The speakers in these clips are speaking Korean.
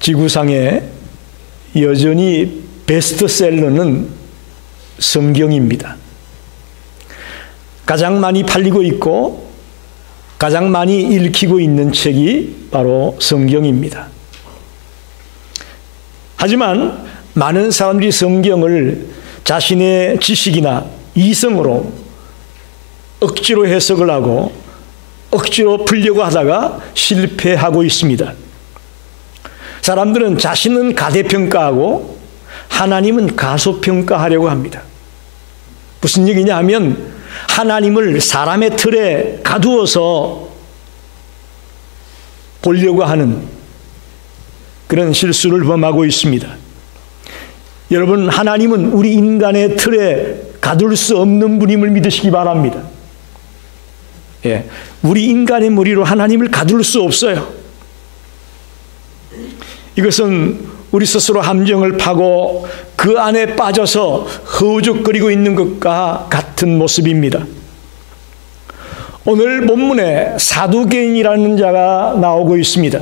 지구상에 여전히 베스트셀러는 성경입니다. 가장 많이 팔리고 있고 가장 많이 읽히고 있는 책이 바로 성경입니다. 하지만 많은 사람들이 성경을 자신의 지식이나 이성으로 억지로 해석을 하고 억지로 풀려고 하다가 실패하고 있습니다. 사람들은 자신은 가대평가하고 하나님은 가소평가하려고 합니다. 무슨 얘기냐 하면 하나님을 사람의 틀에 가두어서 보려고 하는 그런 실수를 범하고 있습니다. 여러분, 하나님은 우리 인간의 틀에 가둘 수 없는 분임을 믿으시기 바랍니다. 예, 우리 인간의 머리로 하나님을 가둘 수 없어요. 이것은 우리 스스로 함정을 파고 그 안에 빠져서 허우적거리고 있는 것과 같은 모습입니다. 오늘 본문에 사두개인이라는 자가 나오고 있습니다.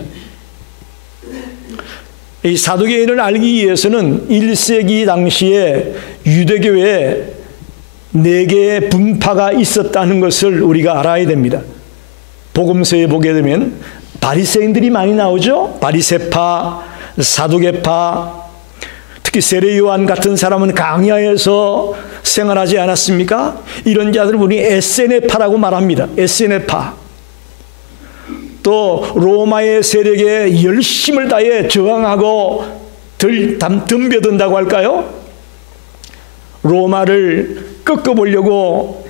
이 사두개인을 알기 위해서는 1세기 당시에 유대교에 4개의 분파가 있었다는 것을 우리가 알아야 됩니다. 복음서에 보게 되면 바리새인들이 많이 나오죠. 바리새파, 사두개파, 특히 세례 요한 같은 사람은 광야에서 생활하지 않았습니까? 이런 자들을 우리 에세네파라고 말합니다. 에세네파. 또 로마의 세력에 열심을 다해 저항하고 덤벼든다고 할까요? 로마를 꺾어보려고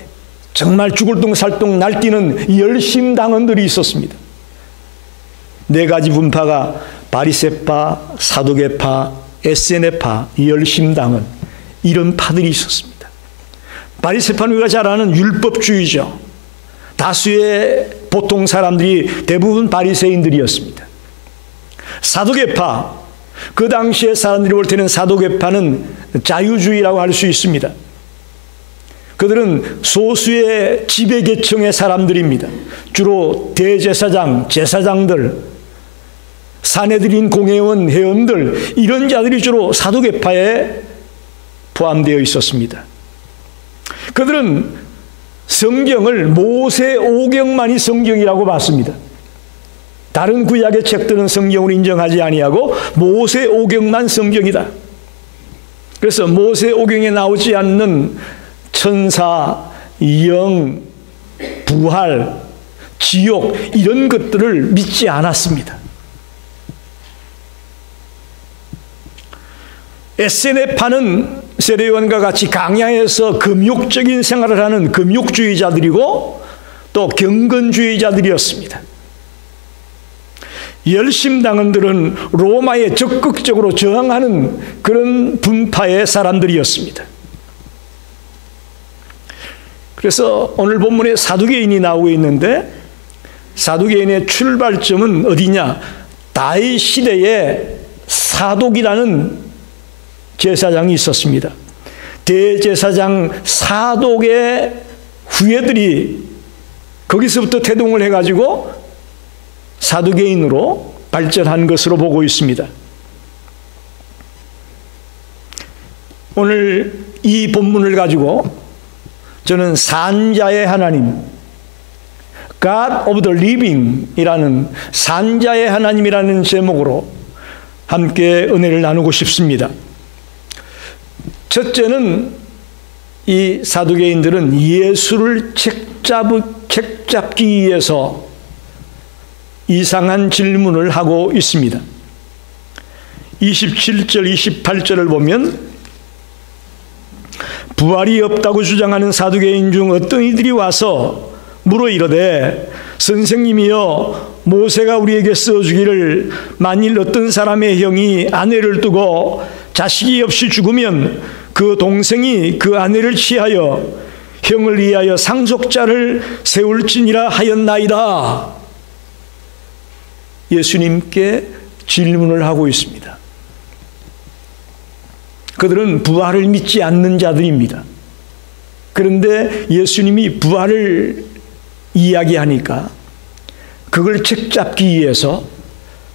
정말 죽을 둥 살 둥 날뛰는 열심당원들이 있었습니다. 4가지 분파가 바리새파, 사두개파, 에세네파, 열심당원, 이런 파들이 있었습니다. 바리새파는 우리가 잘 아는 율법주의죠. 다수의 보통 사람들이 대부분 바리새인들이었습니다. 사두개파, 그 당시에 사람들이 볼 때는 사두개파는 자유주의라고 할 수 있습니다. 그들은 소수의 지배계층의 사람들입니다. 주로 대제사장, 제사장들, 사내들인 공회원, 회원들, 이런 자들이 주로 사두개파에 포함되어 있었습니다. 그들은 성경을 모세오경만이 성경이라고 봤습니다. 다른 구약의 책들은 성경으로 인정하지 아니하고 모세오경만 성경이다. 그래서 모세오경에 나오지 않는 천사, 영, 부활, 지옥, 이런 것들을 믿지 않았습니다. 에세네파는 세례요한과 같이 광야에서 금욕적인 생활을 하는 금욕주의자들이고 또 경건주의자들이었습니다. 열심당원들은 로마에 적극적으로 저항하는 그런 분파의 사람들이었습니다. 그래서 오늘 본문에 사두개인이 나오고 있는데 사두개인의 출발점은 어디냐? 다윗 시대에 사독이라는 제사장이 있었습니다. 대제사장 사독의 후예들이 거기서부터 태동을 해가지고 사두개인으로 발전한 것으로 보고 있습니다. 오늘 이 본문을 가지고 저는 산자의 하나님, God of the Living 이라는 산자의 하나님이라는 제목으로 함께 은혜를 나누고 싶습니다. 첫째는 이 사두개인들은 예수를 책잡기 위해서 이상한 질문을 하고 있습니다. 27절, 28절을 보면 부활이 없다고 주장하는 사두개인 중 어떤 이들이 와서 물어 이르되 선생님이여 모세가 우리에게 써주기를 만일 어떤 사람의 형이 아내를 두고 자식이 없이 죽으면 그 동생이 그 아내를 취하여 형을 위하여 상속자를 세울지니라 하였나이다. 예수님께 질문을 하고 있습니다. 그들은 부활을 믿지 않는 자들입니다. 그런데 예수님이 부활을 이야기하니까 그걸 책잡기 위해서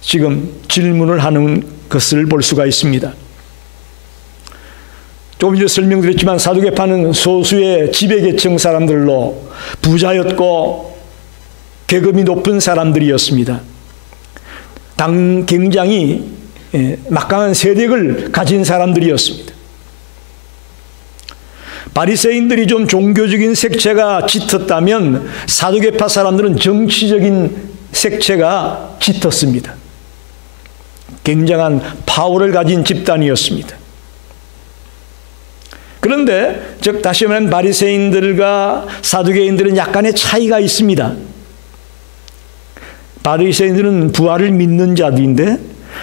지금 질문을 하는 것을 볼 수가 있습니다. 조금 전에 설명드렸지만 사두개파는 소수의 지배계층 사람들로 부자였고 계급이 높은 사람들이었습니다. 굉장히 막강한 세력을 가진 사람들이었습니다. 바리새인들이 좀 종교적인 색채가 짙었다면 사두개파 사람들은 정치적인 색채가 짙었습니다. 굉장한 파워를 가진 집단이었습니다. 그런데 즉 다시 말하면 바리새인들과 사두개인들은 약간의 차이가 있습니다. 바리새인들은 부활을 믿는 자들인데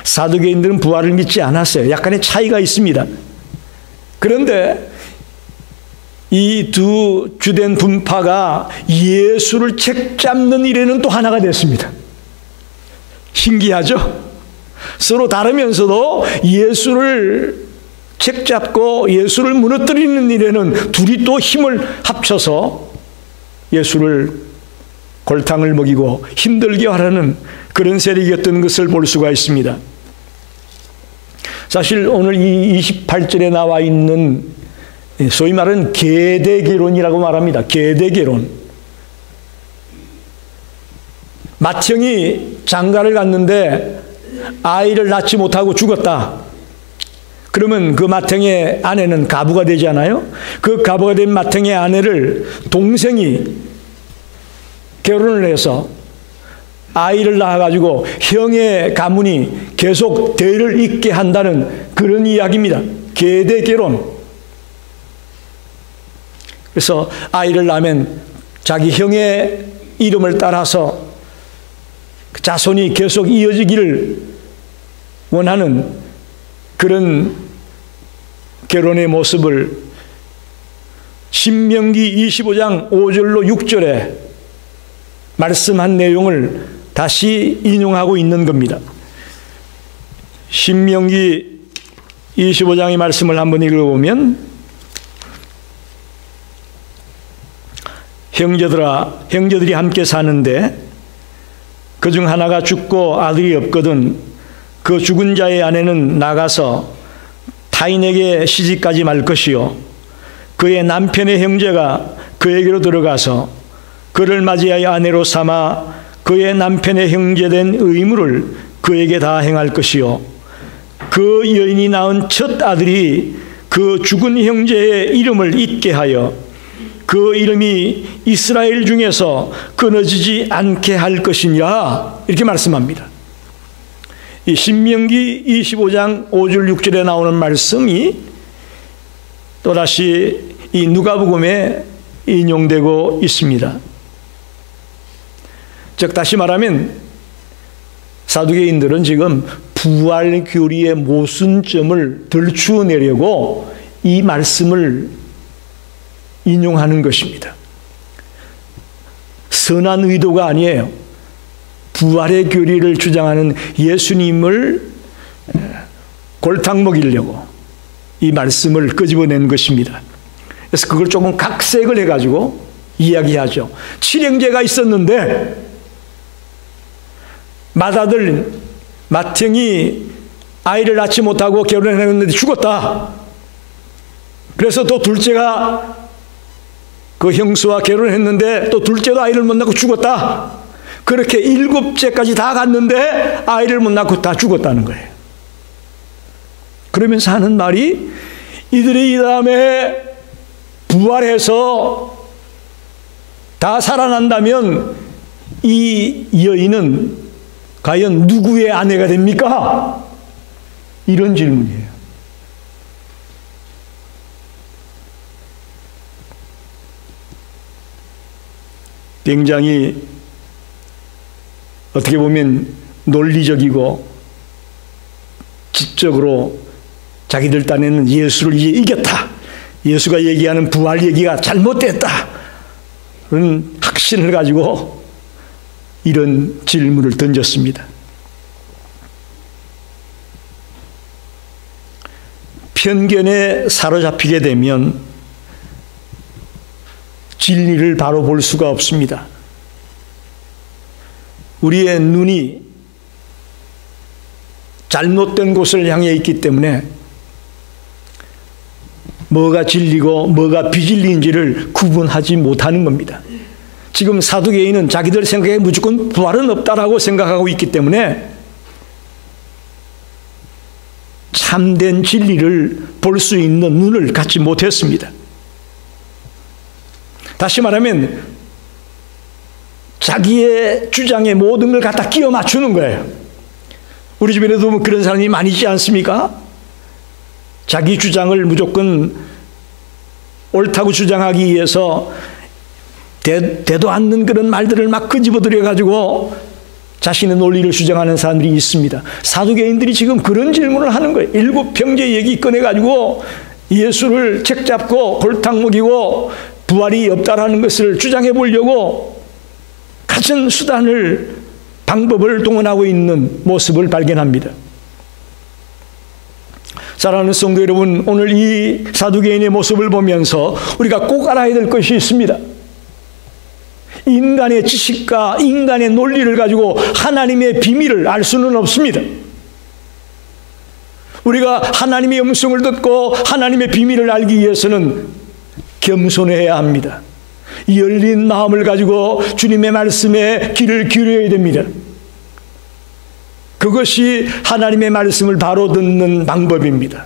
사두개인들은 부활을 믿지 않았어요. 약간의 차이가 있습니다. 그런데 이 두 주된 분파가 예수를 책잡는 일에는 또 하나가 됐습니다. 신기하죠? 서로 다르면서도 예수를 책잡고 예수를 무너뜨리는 일에는 둘이 또 힘을 합쳐서 예수를 골탕을 먹이고 힘들게 하라는 그런 세력이었던 것을 볼 수가 있습니다. 사실 오늘 이 28절에 나와 있는 소위 말하는 계대개론이라고 말합니다. 계대개론. 맏형이 장가를 갔는데 아이를 낳지 못하고 죽었다. 그러면 그 맏형의 아내는 가부가 되잖아요. 그 가부가 된 맏형의 아내를 동생이 결혼을 해서 아이를 낳아가지고 형의 가문이 계속 대를 잇게 한다는 그런 이야기입니다. 계대개론. 그래서 아이를 낳으면 자기 형의 이름을 따라서 자손이 계속 이어지기를 원하는 그런 결혼의 모습을 신명기 25장 5절로 6절에 말씀한 내용을 다시 인용하고 있는 겁니다. 신명기 25장의 말씀을 한번 읽어보면 형제들이 함께 사는데 그중 하나가 죽고 아들이 없거든 그 죽은 자의 아내는 나가서 타인에게 시집가지 말 것이요 그의 남편의 형제가 그에게로 들어가서 그를 맞이하여 아내로 삼아 그의 남편의 형제된 의무를 그에게 다 행할 것이요 그 여인이 낳은 첫 아들이 그 죽은 형제의 이름을 잊게 하여 그 이름이 이스라엘 중에서 끊어지지 않게 할 것이니라 이렇게 말씀합니다. 이 신명기 25장 5절 6절에 나오는 말씀이 또다시 이 누가복음에 인용되고 있습니다. 즉 다시 말하면 사두개인들은 지금 부활 교리의 모순점을 들추어내려고 이 말씀을 인용하는 것입니다. 선한 의도가 아니에요. 부활의 교리를 주장하는 예수님을 골탕 먹이려고 이 말씀을 끄집어낸 것입니다. 그래서 그걸 조금 각색을 해가지고 이야기하죠. 칠형제가 있었는데 맏아들 맏형이 아이를 낳지 못하고 결혼했는데 죽었다. 그래서 또 둘째가 그 형수와 결혼했는데 또 둘째도 아이를 못 낳고 죽었다. 그렇게 7째까지 다 갔는데 아이를 못 낳고 다 죽었다는 거예요. 그러면서 하는 말이 이들이 이 다음에 부활해서 다 살아난다면 이 여인은 과연 누구의 아내가 됩니까? 이런 질문이에요. 굉장히 어떻게 보면 논리적이고 지적으로 자기들 딴에는 예수를 이겼다. 예수가 얘기하는 부활 얘기가 잘못됐다. 그런 확신을 가지고 이런 질문을 던졌습니다. 편견에 사로잡히게 되면 진리를 바로 볼 수가 없습니다. 우리의 눈이 잘못된 곳을 향해 있기 때문에 뭐가 진리고 뭐가 비진리인지를 구분하지 못하는 겁니다. 지금 사두개인은 자기들 생각에 무조건 부활은 없다라고 생각하고 있기 때문에 참된 진리를 볼 수 있는 눈을 갖지 못했습니다. 다시 말하면 자기의 주장에 모든 걸 갖다 끼워 맞추는 거예요. 우리 주변에도 그런 사람이 많이 있지 않습니까? 자기 주장을 무조건 옳다고 주장하기 위해서 되도 않는 그런 말들을 막 끄집어들여 가지고 자신의 논리를 주장하는 사람들이 있습니다. 사두개인들이 지금 그런 질문을 하는 거예요. 일곱 형제 얘기 꺼내가지고 예수를 책잡고 골탕 먹이고 부활이 없다라는 것을 주장해 보려고 갖은 수단을, 방법을 동원하고 있는 모습을 발견합니다. 사랑하는 성도 여러분, 오늘 이 사두개인의 모습을 보면서 우리가 꼭 알아야 될 것이 있습니다. 인간의 지식과 인간의 논리를 가지고 하나님의 비밀을 알 수는 없습니다. 우리가 하나님의 음성을 듣고 하나님의 비밀을 알기 위해서는 겸손해야 합니다. 열린 마음을 가지고 주님의 말씀에 귀를 기울여야 됩니다. 그것이 하나님의 말씀을 바로 듣는 방법입니다.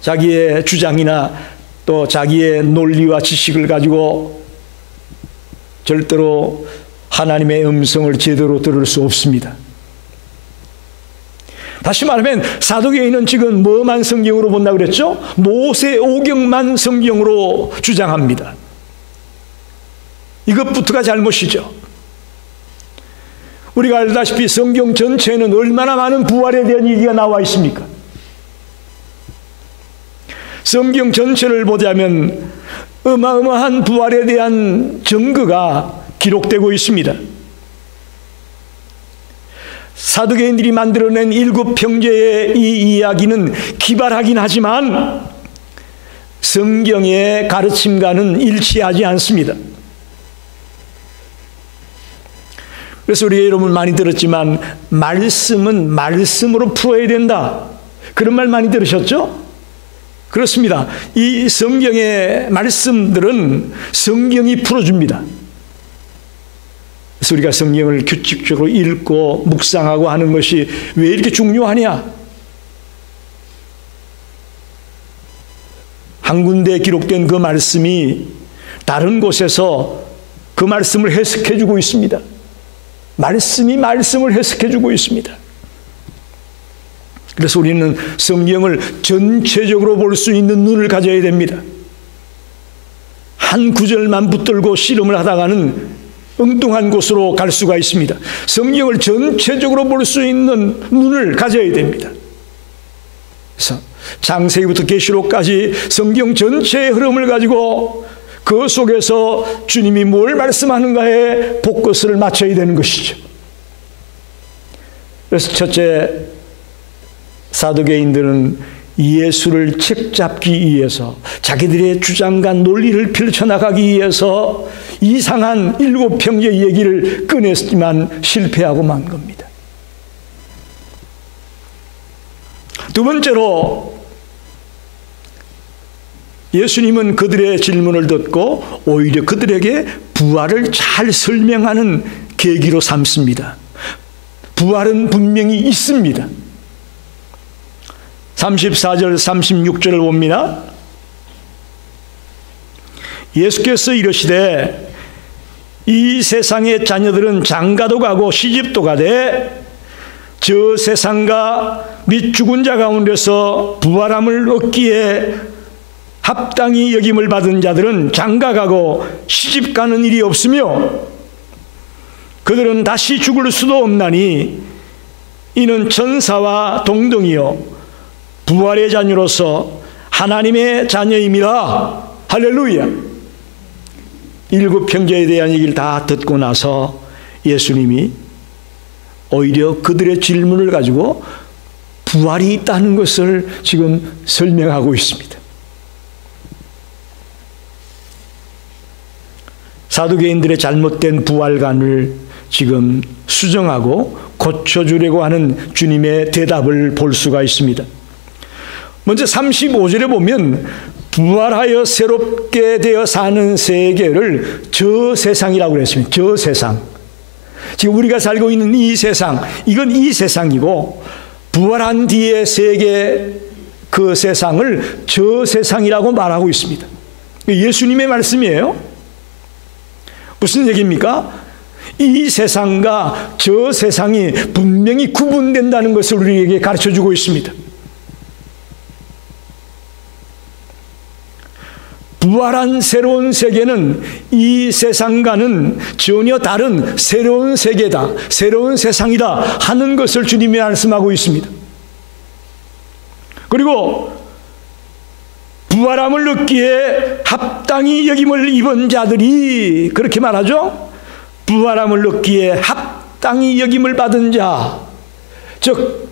자기의 주장이나 또 자기의 논리와 지식을 가지고 절대로 하나님의 음성을 제대로 들을 수 없습니다. 다시 말하면 사두개인은 지금 뭐만 성경으로 본다 그랬죠? 모세오경만 성경으로 주장합니다. 이것부터가 잘못이죠. 우리가 알다시피 성경 전체에는 얼마나 많은 부활에 대한 얘기가 나와 있습니까? 성경 전체를 보자면 어마어마한 부활에 대한 증거가 기록되고 있습니다. 사두개인들이 만들어낸 일곱 형제의 이 이야기는 기발하긴 하지만 성경의 가르침과는 일치하지 않습니다. 그래서 우리 여러분 많이 들었지만 말씀은 말씀으로 풀어야 된다, 그런 말 많이 들으셨죠? 그렇습니다. 이 성경의 말씀들은 성경이 풀어줍니다. 그래서 우리가 성경을 규칙적으로 읽고 묵상하고 하는 것이 왜 이렇게 중요하냐? 한 군데에 기록된 그 말씀이 다른 곳에서 그 말씀을 해석해주고 있습니다. 말씀이 말씀을 해석해주고 있습니다. 그래서 우리는 성경을 전체적으로 볼 수 있는 눈을 가져야 됩니다. 한 구절만 붙들고 씨름을 하다가는 엉뚱한 곳으로 갈 수가 있습니다. 성경을 전체적으로 볼 수 있는 눈을 가져야 됩니다. 그래서 창세기부터 계시록까지 성경 전체의 흐름을 가지고 그 속에서 주님이 뭘 말씀하는가에 포커스를 맞춰야 되는 것이죠. 그래서 첫째, 사두개인들은 예수를 책잡기 위해서 자기들의 주장과 논리를 펼쳐나가기 위해서 이상한 일곱 형제 얘기를 꺼냈지만 실패하고 만 겁니다. 두 번째로, 예수님은 그들의 질문을 듣고 오히려 그들에게 부활을 잘 설명하는 계기로 삼습니다. 부활은 분명히 있습니다. 34절 36절을 봅니다. 예수께서 이르시되 이 세상의 자녀들은 장가도 가고 시집도 가되 저 세상과 및 죽은 자 가운데서 부활함을 얻기에 합당히 여김을 받은 자들은 장가가고 시집가는 일이 없으며 그들은 다시 죽을 수도 없나니 이는 천사와 동등이요 부활의 자녀로서 하나님의 자녀임이라. 할렐루야. 일곱 형제에 대한 얘기를 다 듣고 나서 예수님이 오히려 그들의 질문을 가지고 부활이 있다는 것을 지금 설명하고 있습니다. 사두개인들의 잘못된 부활관을 지금 수정하고 고쳐주려고 하는 주님의 대답을 볼 수가 있습니다. 먼저 35절에 보면 부활하여 새롭게 되어 사는 세계를 저 세상이라고 그랬습니다. 저 세상. 지금 우리가 살고 있는 이 세상, 이건 이 세상이고 부활한 뒤의 세계, 그 세상을 저 세상이라고 말하고 있습니다. 예수님의 말씀이에요. 무슨 얘기입니까? 이 세상과 저 세상이 분명히 구분된다는 것을 우리에게 가르쳐주고 있습니다. 부활한 새로운 세계는 이 세상과는 전혀 다른 새로운 세계다, 새로운 세상이다 하는 것을 주님이 말씀하고 있습니다. 그리고 부활함을 얻기에 합당히 여김을 입은 자들이 그렇게 말하죠. 부활함을 얻기에 합당히 여김을 받은 자, 즉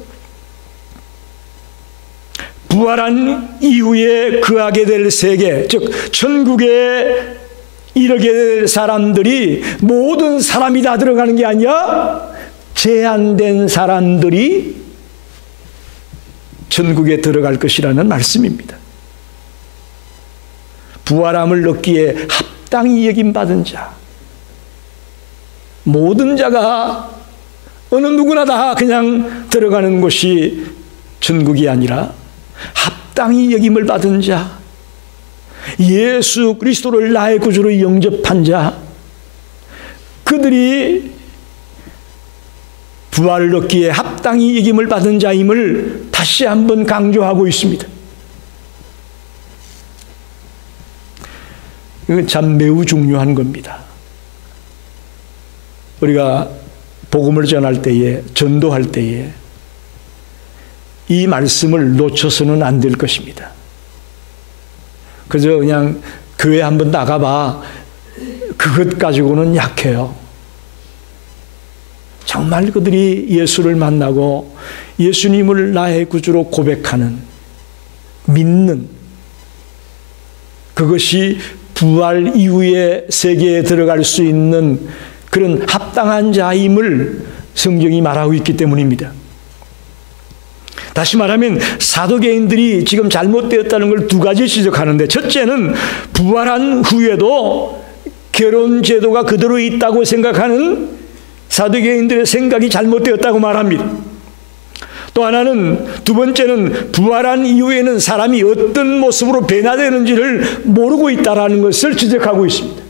부활한 이후에 거하게 될 세계, 즉 천국에 이르게 될 사람들이 모든 사람이 다 들어가는 게 아니라 제한된 사람들이 천국에 들어갈 것이라는 말씀입니다. 부활함을 얻기에 합당히 여김받은 자, 모든 자가 어느 누구나 다 그냥 들어가는 곳이 천국이 아니라 합당히 여김을 받은 자, 예수 그리스도를 나의 구주로 영접한 자, 그들이 부활을 얻기에 합당히 여김을 받은 자임을 다시 한번 강조하고 있습니다. 이건 참 매우 중요한 겁니다. 우리가 복음을 전할 때에, 전도할 때에 이 말씀을 놓쳐서는 안 될 것입니다. 그저 그냥 교회 한번 나가봐, 그것 가지고는 약해요. 정말 그들이 예수를 만나고 예수님을 나의 구주로 고백하는, 믿는, 그것이 부활 이후의 세계에 들어갈 수 있는 그런 합당한 자임을 성경이 말하고 있기 때문입니다. 다시 말하면 사도계인들이 지금 잘못되었다는 걸 두 가지 지적하는데, 첫째는 부활한 후에도 결혼 제도가 그대로 있다고 생각하는 사도계인들의 생각이 잘못되었다고 말합니다. 또 하나는, 두 번째는 부활한 이후에는 사람이 어떤 모습으로 변화되는지를 모르고 있다는 것을 지적하고 있습니다.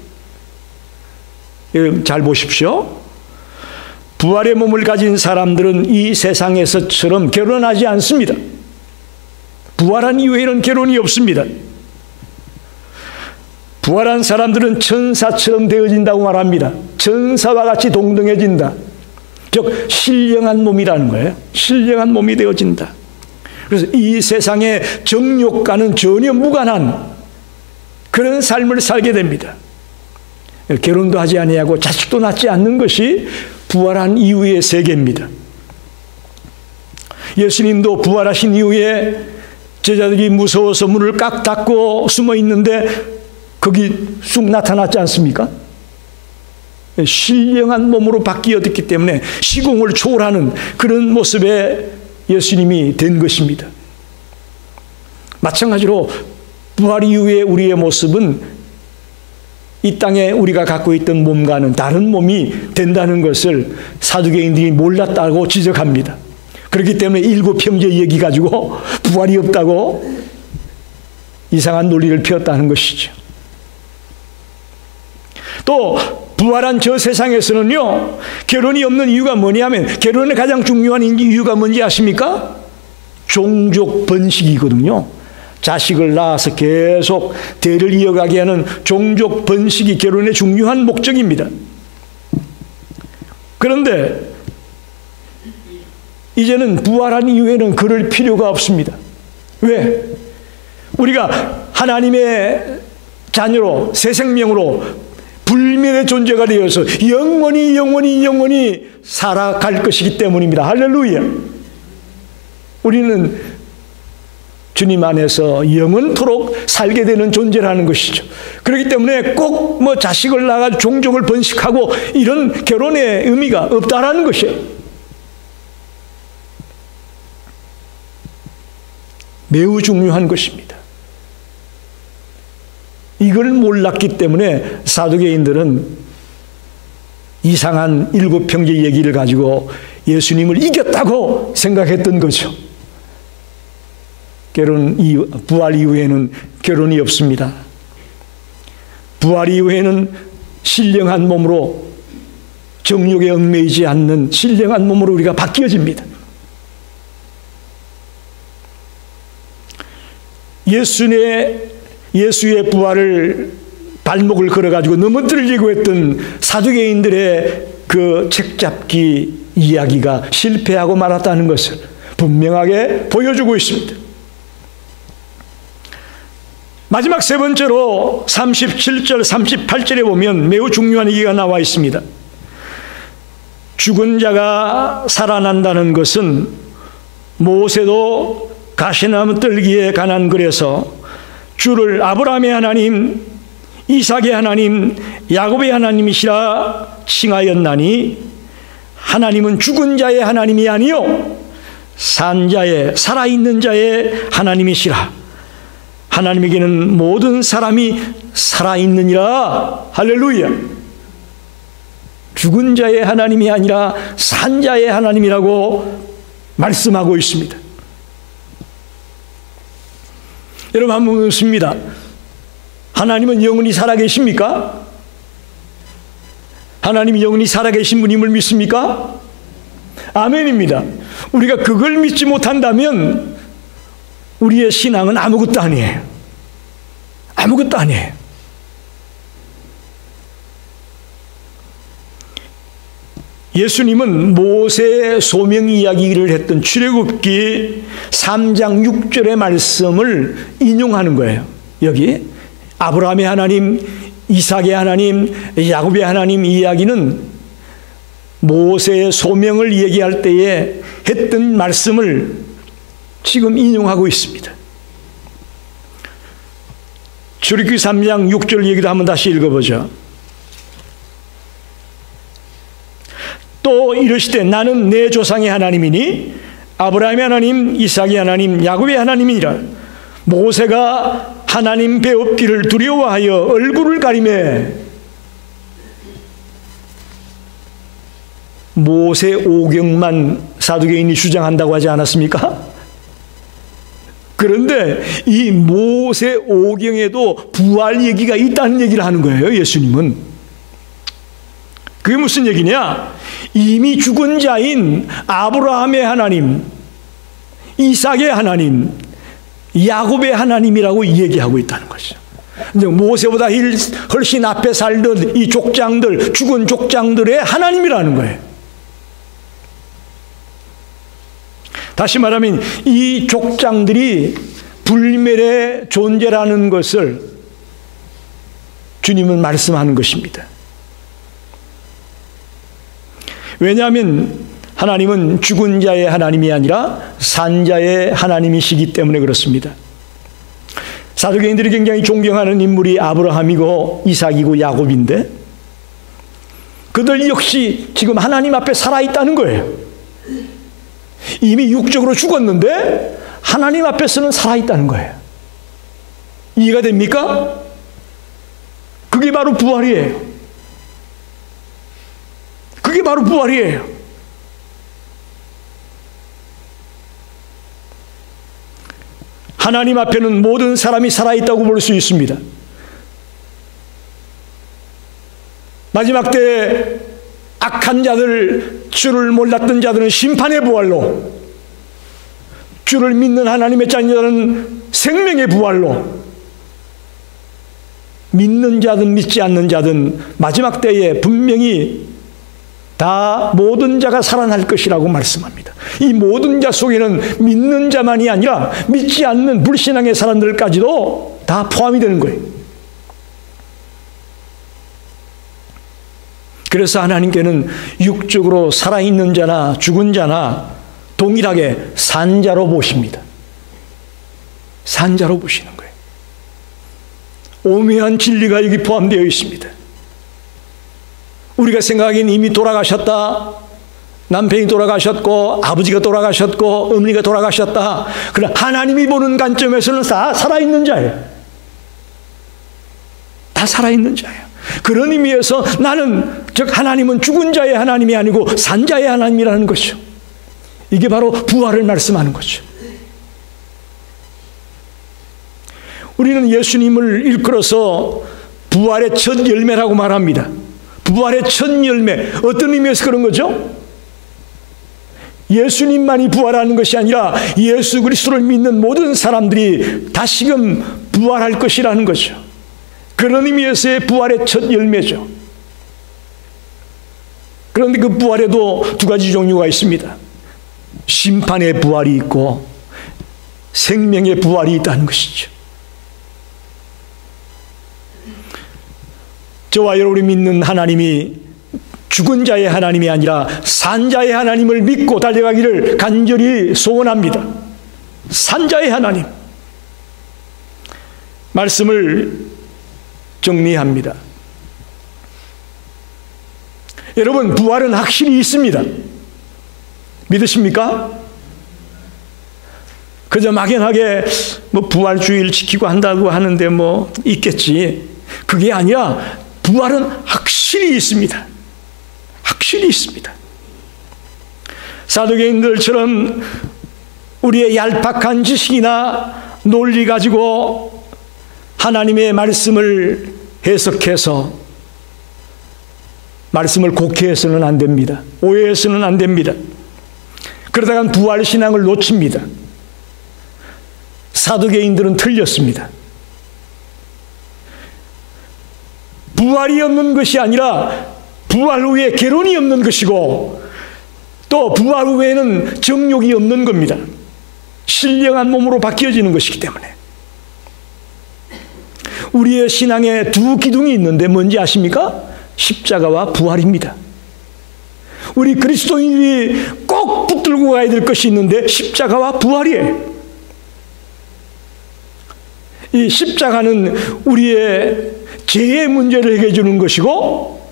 여러분 잘 보십시오. 부활의 몸을 가진 사람들은 이 세상에서처럼 결혼하지 않습니다. 부활한 이후에는 결혼이 없습니다. 부활한 사람들은 천사처럼 되어진다고 말합니다. 천사와 같이 동등해진다. 즉 신령한 몸이라는 거예요. 신령한 몸이 되어진다. 그래서 이 세상의 정욕과는 전혀 무관한 그런 삶을 살게 됩니다. 결혼도 하지 아니하고 자식도 낳지 않는 것이 부활한 이후의 세계입니다. 예수님도 부활하신 이후에 제자들이 무서워서 문을 깍 닫고 숨어 있는데 거기 쑥 나타났지 않습니까? 신령한 몸으로 바뀌었기 때문에 시공을 초월하는 그런 모습에 예수님이 된 것입니다. 마찬가지로 부활 이후의 우리의 모습은 이 땅에 우리가 갖고 있던 몸과는 다른 몸이 된다는 것을 사두개인들이 몰랐다고 지적합니다. 그렇기 때문에 일곱 형제 얘기 가지고 부활이 없다고 이상한 논리를 펴었다는 것이죠. 또 부활한 저 세상에서는요, 결혼이 없는 이유가 뭐냐면, 결혼의 가장 중요한 이유가 뭔지 아십니까? 종족 번식이거든요. 자식을 낳아서 계속 대를 이어가게 하는 종족 번식이 결혼의 중요한 목적입니다. 그런데 이제는 부활한 이후에는 그럴 필요가 없습니다. 왜? 우리가 하나님의 자녀로, 새 생명으로 불멸의 존재가 되어서 영원히 살아갈 것이기 때문입니다. 할렐루야. 우리는 주님 안에서 영원토록 살게 되는 존재라는 것이죠. 그렇기 때문에 꼭 뭐 자식을 낳아 종족을 번식하고 이런 결혼의 의미가 없다라는 것이에요. 매우 중요한 것입니다. 이걸 몰랐기 때문에 사두개인들은 이상한 7형제 얘기를 가지고 예수님을 이겼다고 생각했던 거죠. 부활 이후에는 결혼이 없습니다. 부활 이후에는 신령한 몸으로, 정욕에 얽매이지 않는 신령한 몸으로 우리가 바뀌어집니다. 예수의 부활을 발목을 걸어가지고 넘어뜨리려고 했던 사두개인들의 그 책잡기 이야기가 실패하고 말았다는 것을 분명하게 보여주고 있습니다. 마지막 세 번째로 37절, 38절에 보면 매우 중요한 얘기가 나와 있습니다. 죽은 자가 살아난다는 것은 모세도 가시나무 뜰기에 가난그래서 주를 아브라함의 하나님, 이삭의 하나님, 야곱의 하나님이시라 칭하였나니 하나님은 죽은 자의 하나님이 아니요 산 자의, 살아있는 자의 하나님이시라. 하나님에게는 모든 사람이 살아있느니라. 할렐루야. 죽은 자의 하나님이 아니라 산 자의 하나님이라고 말씀하고 있습니다. 여러분 한번 묻습니다. 하나님은 영원히 살아계십니까? 하나님이 영원히 살아계신 분임을 믿습니까? 아멘입니다. 우리가 그걸 믿지 못한다면 우리의 신앙은 아무것도 아니에요. 아무것도 아니에요. 예수님은 모세의 소명 이야기를 했던 출애굽기 3장 6절의 말씀을 인용하는 거예요. 여기 아브라함의 하나님, 이삭의 하나님, 야곱의 하나님 이야기는 모세의 소명을 얘기할 때에 했던 말씀을 지금 인용하고 있습니다. 출애굽기 3장 6절 얘기도 한번 다시 읽어보죠. 또 이르시되 나는 내 조상의 하나님이니 아브라함의 하나님, 이삭의 하나님, 야곱의 하나님이니라. 모세가 하나님 배웁기를 두려워하여 얼굴을 가리매 모세 오경만 사두개인이 주장한다고 하지 않았습니까? 그런데 이 모세 오경에도 부활 얘기가 있다는 얘기를 하는 거예요. 예수님은. 그게 무슨 얘기냐? 이미 죽은 자인 아브라함의 하나님, 이삭의 하나님, 야곱의 하나님이라고 얘기하고 있다는 것이죠. 모세보다 훨씬 앞에 살던 이 족장들, 죽은 족장들의 하나님이라는 거예요. 다시 말하면 이 족장들이 불멸의 존재라는 것을 주님은 말씀하는 것입니다. 왜냐하면 하나님은 죽은 자의 하나님이 아니라 산 자의 하나님이시기 때문에 그렇습니다. 사두개인들이 굉장히 존경하는 인물이 아브라함이고 이삭이고 야곱인데 그들 역시 지금 하나님 앞에 살아있다는 거예요. 이미 육적으로 죽었는데 하나님 앞에서는 살아있다는 거예요. 이해가 됩니까? 그게 바로 부활이에요. 그게 바로 부활이에요. 하나님 앞에는 모든 사람이 살아있다고 볼 수 있습니다. 마지막 때 악한 자들, 주를 몰랐던 자들은 심판의 부활로, 주를 믿는 하나님의 자녀들은 생명의 부활로, 믿는 자든 믿지 않는 자든 마지막 때에 분명히 다 모든 자가 살아날 것이라고 말씀합니다. 이 모든 자 속에는 믿는 자만이 아니라 믿지 않는 불신앙의 사람들까지도 다 포함이 되는 거예요. 그래서 하나님께는 육적으로 살아있는 자나 죽은 자나 동일하게 산 자로 보십니다. 산자로 보시는 거예요. 오묘한 진리가 여기 포함되어 있습니다. 우리가 생각하기엔 이미 돌아가셨다, 남편이 돌아가셨고 아버지가 돌아가셨고 어머니가 돌아가셨다. 그러나 하나님이 보는 관점에서는 다 살아있는 자예요. 다 살아있는 자예요. 그런 의미에서 나는, 즉 하나님은 죽은 자의 하나님이 아니고 산 자의 하나님이라는 것이죠. 이게 바로 부활을 말씀하는 거죠. 우리는 예수님을 일컬어서 부활의 첫 열매라고 말합니다. 부활의 첫 열매, 어떤 의미에서 그런 거죠? 예수님만이 부활하는 것이 아니라 예수 그리스도를 믿는 모든 사람들이 다시금 부활할 것이라는 거죠. 그런 의미에서의 부활의 첫 열매죠. 그런데 그 부활에도 두 가지 종류가 있습니다. 심판의 부활이 있고 생명의 부활이 있다는 것이죠. 저와 여러분이 믿는 하나님이 죽은 자의 하나님이 아니라 산 자의 하나님을 믿고 달려가기를 간절히 소원합니다. 산 자의 하나님. 말씀을 정리합니다. 여러분, 부활은 확실히 있습니다. 믿으십니까? 그저 막연하게 뭐 부활주의를 지키고 한다고 하는데 뭐 있겠지. 그게 아니라 부활은 확실히 있습니다. 확실히 있습니다. 사두개인들처럼 우리의 얄팍한 지식이나 논리 가지고 하나님의 말씀을 해석해서 말씀을 곡해해서는 안 됩니다. 오해해서는 안 됩니다. 그러다간 부활신앙을 놓칩니다. 사두개인들은 틀렸습니다. 부활이 없는 것이 아니라 부활 후에 결혼이 없는 것이고 또 부활 후에는 정욕이 없는 겁니다. 신령한 몸으로 바뀌어지는 것이기 때문에. 우리의 신앙에 두 기둥이 있는데 뭔지 아십니까? 십자가와 부활입니다. 우리 그리스도인들이 꼭 붙들고 가야 될 것이 있는데 십자가와 부활이에요. 이 십자가는 우리의 죄의 문제를 해결해 주는 것이고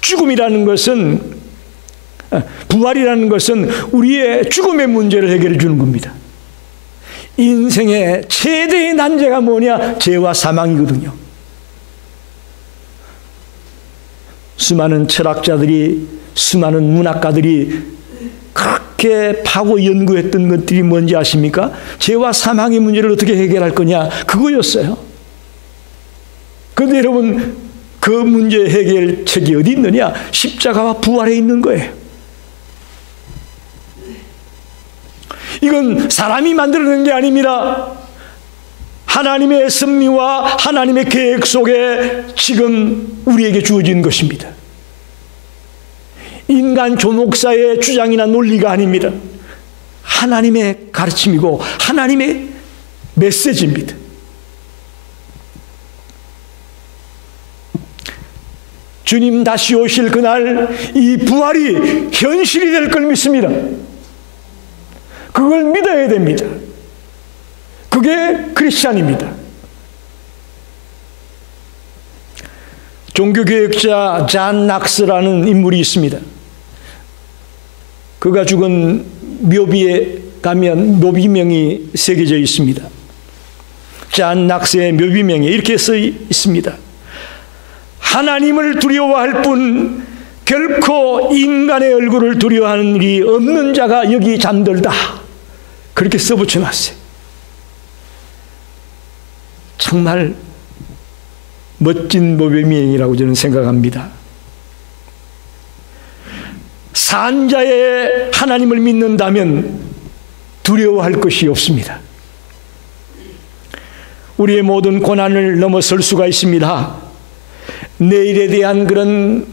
죽음이라는 것은, 부활이라는 것은 우리의 죽음의 문제를 해결해 주는 겁니다. 인생의 최대의 난제가 뭐냐? 죄와 사망이거든요. 수많은 철학자들이, 수많은 문학가들이 그렇게 파고 연구했던 것들이 뭔지 아십니까? 죄와 사망의 문제를 어떻게 해결할 거냐? 그거였어요. 그런데 여러분, 그 문제 해결책이 어디 있느냐? 십자가와 부활에 있는 거예요. 이건 사람이 만들어낸 게 아닙니다. 하나님의 섭리와 하나님의 계획 속에 지금 우리에게 주어진 것입니다. 인간 조목사의 주장이나 논리가 아닙니다. 하나님의 가르침이고 하나님의 메시지입니다. 주님 다시 오실 그날 이 부활이 현실이 될 걸 믿습니다. 그걸 믿어야 됩니다. 그게 크리스찬입니다. 종교개혁자 잔 낙스라는 인물이 있습니다. 그가 죽은 묘비에 가면 묘비명이 새겨져 있습니다. 잔 낙스의 묘비명에 이렇게 써 있습니다. 하나님을 두려워할 뿐 결코 인간의 얼굴을 두려워하는 일이 없는 자가 여기 잠들다. 그렇게 써붙여놨어요. 정말 멋진 묘비명이라고 저는 생각합니다. 산자의 하나님을 믿는다면 두려워할 것이 없습니다. 우리의 모든 고난을 넘어설 수가 있습니다. 내일에 대한 그런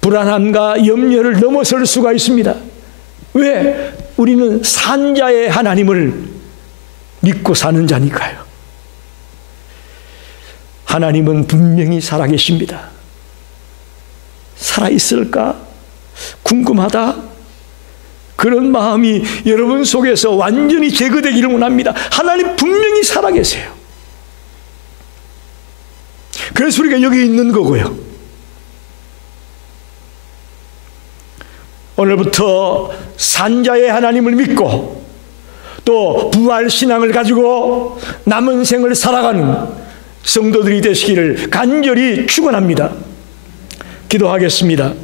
불안함과 염려를 넘어설 수가 있습니다. 왜? 우리는 산자의 하나님을 믿고 사는 자니까요. 하나님은 분명히 살아계십니다. 살아있을까? 궁금하다. 그런 마음이 여러분 속에서 완전히 제거되기를 원합니다. 하나님 분명히 살아계세요. 그래서 우리가 여기 있는 거고요. 오늘부터 산자의 하나님을 믿고 또 부활신앙을 가지고 남은 생을 살아가는 성도들이 되시기를 간절히 축원합니다. 기도하겠습니다.